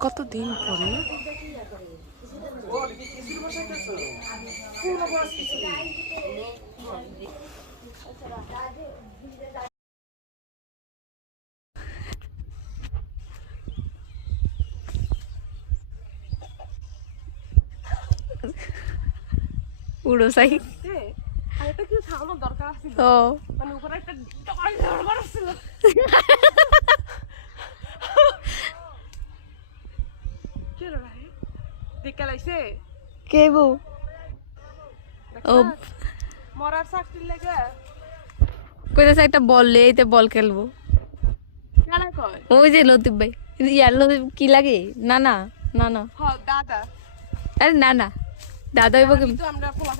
কতদিন পরে উড়ো সাই আরেকটা কিছু থামানোর দরকার আছে ও মানে উপরে একটা টকাই দরকার ছিল কে রে ভাই দেখে লাইছে কে বউ ও মরার চাকরির লেগে কইতাছে একটা বল লে এইতে বল খেলবো কেনা কয় ওই যে লতিফ ভাই ইয়ার লতিফ কি লাগে না না না না হ দাদা আরে না না দাদা হইব তো আমরা পোলা